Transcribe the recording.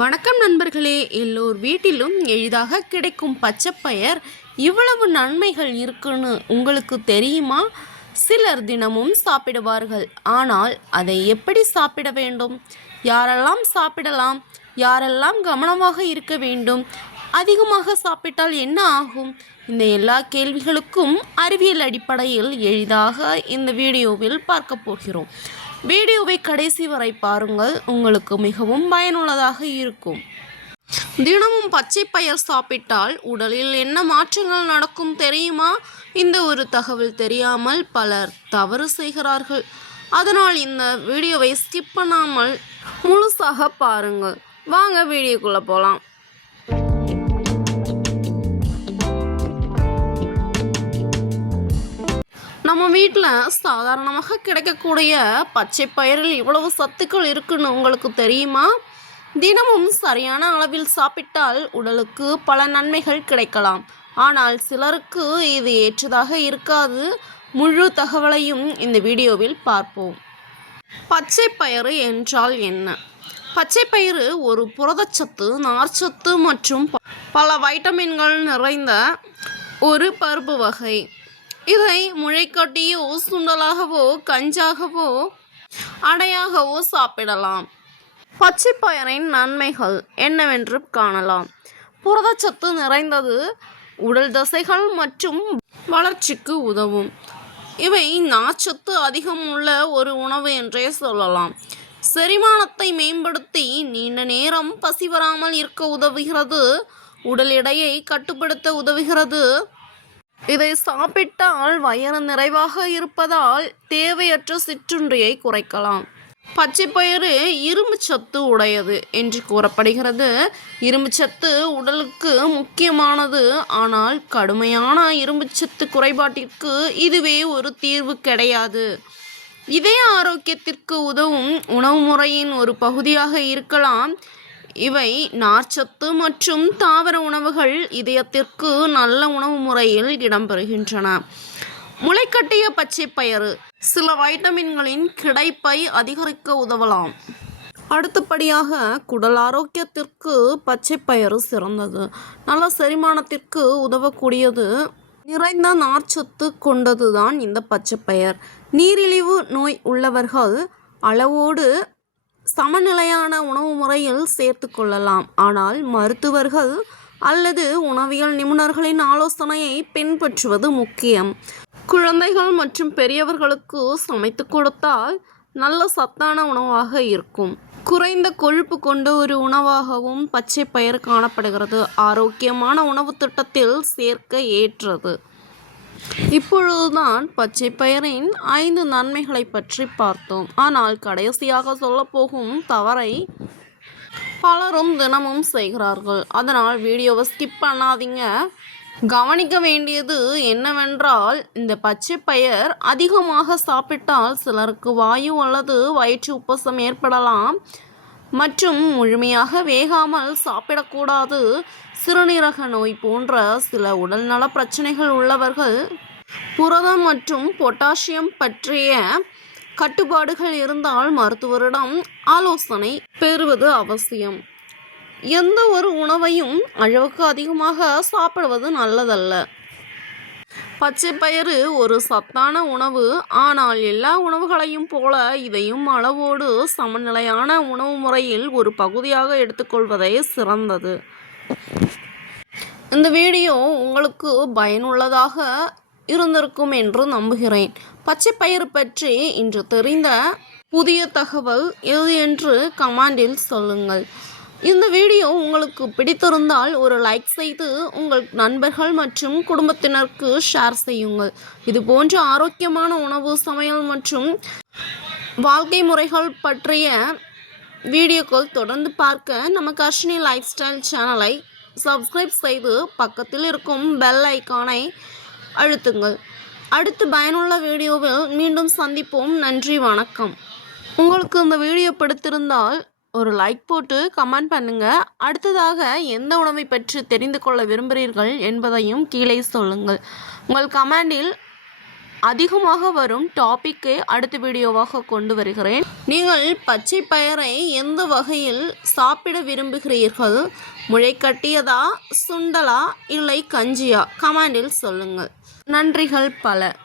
வணக்கம் நண்பர்களே. எல்லோர் வீட்டிலும் எளிதாக கிடைக்கும் பச்சைப்பயிர் இவ்வளவு நன்மைகள் இருக்குன்னு உங்களுக்கு தெரியுமா? சிலர் தினமும் சாப்பிடுவார்கள். ஆனால் அதை எப்படி சாப்பிட வேண்டும், யாரெல்லாம் சாப்பிடலாம், யாரெல்லாம் கவனமாக இருக்க வேண்டும், அதிகமாக சாப்பிட்டால் என்ன ஆகும், இந்த எல்லா கேள்விகளுக்கும் அறிவியல் அடிப்படையில் எளிதாக இந்த வீடியோவில் பார்க்க போகிறோம். வீடியோவை கடைசி வரை பாருங்கள், உங்களுக்கு மிகவும் பயனுள்ளதாக இருக்கும். தினமும் பச்சைப்பயிர் சாப்பிட்டால் உடலில் என்ன மாற்றங்கள் நடக்கும் தெரியுமா? இந்த ஒரு தகவல் தெரியாமல் பலர் தவறு செய்கிறார்கள். அதனால் இந்த வீடியோவை ஸ்கிப் பண்ணாமல் முழுசாக பாருங்கள். வாங்க வீடியோக்குள்ளே போகலாம். நம்ம வீட்டில் சாதாரணமாக கிடைக்கக்கூடிய பச்சை பயிரில் இவ்வளவு சத்துக்கள் இருக்குன்னு உங்களுக்கு தெரியுமா? தினமும் சரியான அளவில் சாப்பிட்டால் உடலுக்கு பல நன்மைகள் கிடைக்கலாம். ஆனால் சிலருக்கு இது ஏற்றதாக இருக்காது. முழு தகவலையும் இந்த வீடியோவில் பார்ப்போம். பச்சை பயிறு என்றால் என்ன? பச்சை பயிறு ஒரு புரதச்சத்து, நார்ச்சத்து மற்றும் பல வைட்டமின்கள் நிறைந்த ஒரு பருப்பு வகை. இதை முளைக்கட்டியோ, சுண்டலாகவோ, கஞ்சாகவோ, அடையாகவோ சாப்பிடலாம். பச்சை பயிரின் நன்மைகள் என்னவென்று காணலாம். புரதச்சத்து நிறைந்தது, உடல் தசைகள் மற்றும் வளர்ச்சிக்கு உதவும். இவை நார்ச்சத்து அதிகம் உள்ள ஒரு உணவு என்றே சொல்லலாம். செரிமானத்தை மேம்படுத்தி நீண்ட நேரம் பசி வராமல் இருக்க உதவுகிறது. உடல் எடையை கட்டுப்படுத்த உதவுகிறது. இதை சாப்பிட்டால் வயிறு நிறைவாக இருப்பதால் தேவையற்ற சிற்றுண்டியை குறைக்கலாம். பச்சைப்பயிறு இரும்பு சத்து உடையது என்று கூறப்படுகிறது. இரும்பு சத்து உடலுக்கு முக்கியமானது. ஆனால் கடுமையான இரும்பு சத்து குறைபாட்டிற்கு இதுவே ஒரு தீர்வு கிடையாது. இதய ஆரோக்கியத்திற்கு உதவும் உணவு முறையின் ஒரு பகுதியாக இருக்கலாம். இவை நார்ச்சத்து மற்றும் தாவர உணவுகள் இதயத்திற்கு நல்ல உணவு முறையில் இடம்பெறுகின்றன. முளைக்கட்டிய பச்சை பயிறு சில வைட்டமின்களின் கிடைப்பை அதிகரிக்க உதவலாம். அடுத்தபடியாக குடல் ஆரோக்கியத்திற்கு பச்சை பயிறு சிறந்தது. நல்ல செரிமானத்திற்கு உதவக்கூடியது. நிறைந்த நார்ச்சத்து கொண்டதுதான் இந்த பச்சை பயிர். நீரிழிவு நோய் உள்ளவர்கள் அளவோடு சமநிலையான உணவு முறையில் சேர்த்து கொள்ளலாம். ஆனால் மருத்துவர்கள் அல்லது உணவியல் நிபுணர்களின் ஆலோசனையை பின்பற்றுவது முக்கியம். குழந்தைகள் மற்றும் பெரியவர்களுக்கு சமைத்து கொடுத்தால் நல்ல சத்தான உணவாக இருக்கும். குறைந்த கொழுப்பு கொண்ட ஒரு உணவாகவும் பச்சை பயிர் காணப்படுகிறது. ஆரோக்கியமான உணவு திட்டத்தில் சேர்க்க ஏற்றது. இப்பொழுதுதான் பச்சை பயிரின் 5 நன்மைகளை பற்றி பார்த்தோம். ஆனால் கடைசியாக சொல்லப்போகும் தவறை பலரும் தினமும் செய்கிறார்கள். அதனால் வீடியோவை ஸ்கிப் பண்ணாதீங்க. கவனிக்க வேண்டியது என்னவென்றால், இந்த பச்சை பயிர் அதிகமாக சாப்பிட்டால் சிலருக்கு வாயு அல்லது வயிற்று உப்பசம் ஏற்படலாம். மற்றும் முழுமையாக வேகாமல் சாப்பிடக்கூடாது. சிறுநீரக நோய் போன்ற சில உடல்நல பிரச்சனைகள் உள்ளவர்கள் புரதம் மற்றும் பொட்டாசியம் பற்றிய கட்டுப்பாடுகள் இருந்தால் மருத்துவரிடம் ஆலோசனை பெறுவது அவசியம். எந்த ஒரு உணவையும் அளவுக்கு அதிகமாக சாப்பிடுவது நல்லதல்ல. பச்சை பயிறு ஒரு சத்தான உணவு. ஆனால் எல்லா உணவுகளையும் போல இதையும் அளவோடு சமநிலையான உணவு முறையில் ஒரு பகுதியாக எடுத்துக்கொள்வதே சிறந்தது. இந்த வீடியோ உங்களுக்கு பயனுள்ளதாக இருந்திருக்கும் என்று நம்புகிறேன். பச்சை பயிறு பற்றி இன்று தெரிந்த புதிய தகவல் எது என்று கமெண்டில் சொல்லுங்கள். இந்த வீடியோ உங்களுக்கு பிடித்திருந்தால் ஒரு லைக் செய்து உங்கள் நண்பர்கள் மற்றும் குடும்பத்தினருக்கு ஷேர் செய்யுங்கள். இது போன்ற ஆரோக்கியமான உணவு, சமையல் மற்றும் வாழ்க்கை முறைகள் பற்றிய வீடியோக்கள் தொடர்ந்து பார்க்க நம்ம கர்ஷினி லைஃப் ஸ்டைல் சேனலை சப்ஸ்கிரைப் செய்து பக்கத்தில் இருக்கும் பெல் ஐக்கானை அழுத்துங்கள். அடுத்து பயனுள்ள வீடியோவில் மீண்டும் சந்திப்போம். நன்றி, வணக்கம். உங்களுக்கு இந்த வீடியோ பிடித்திருந்தால் ஒரு லைக் போட்டு கமெண்ட் பண்ணுங்கள். அடுத்ததாக எந்த உணவை பற்றி தெரிந்து கொள்ள விரும்புகிறீர்கள் என்பதையும் கீழே சொல்லுங்கள். உங்கள் கமெண்டில் அதிகமாக வரும் டாப்பிக்கை அடுத்த வீடியோவாக கொண்டு வருகிறேன். நீங்கள் பச்சை பயரை எந்த வகையில் சாப்பிட விரும்புகிறீர்கள்? முளைக்கட்டியதா, சுண்டலா, இல்லை கஞ்சியா? கமெண்டில் சொல்லுங்கள். நன்றிகள் பல.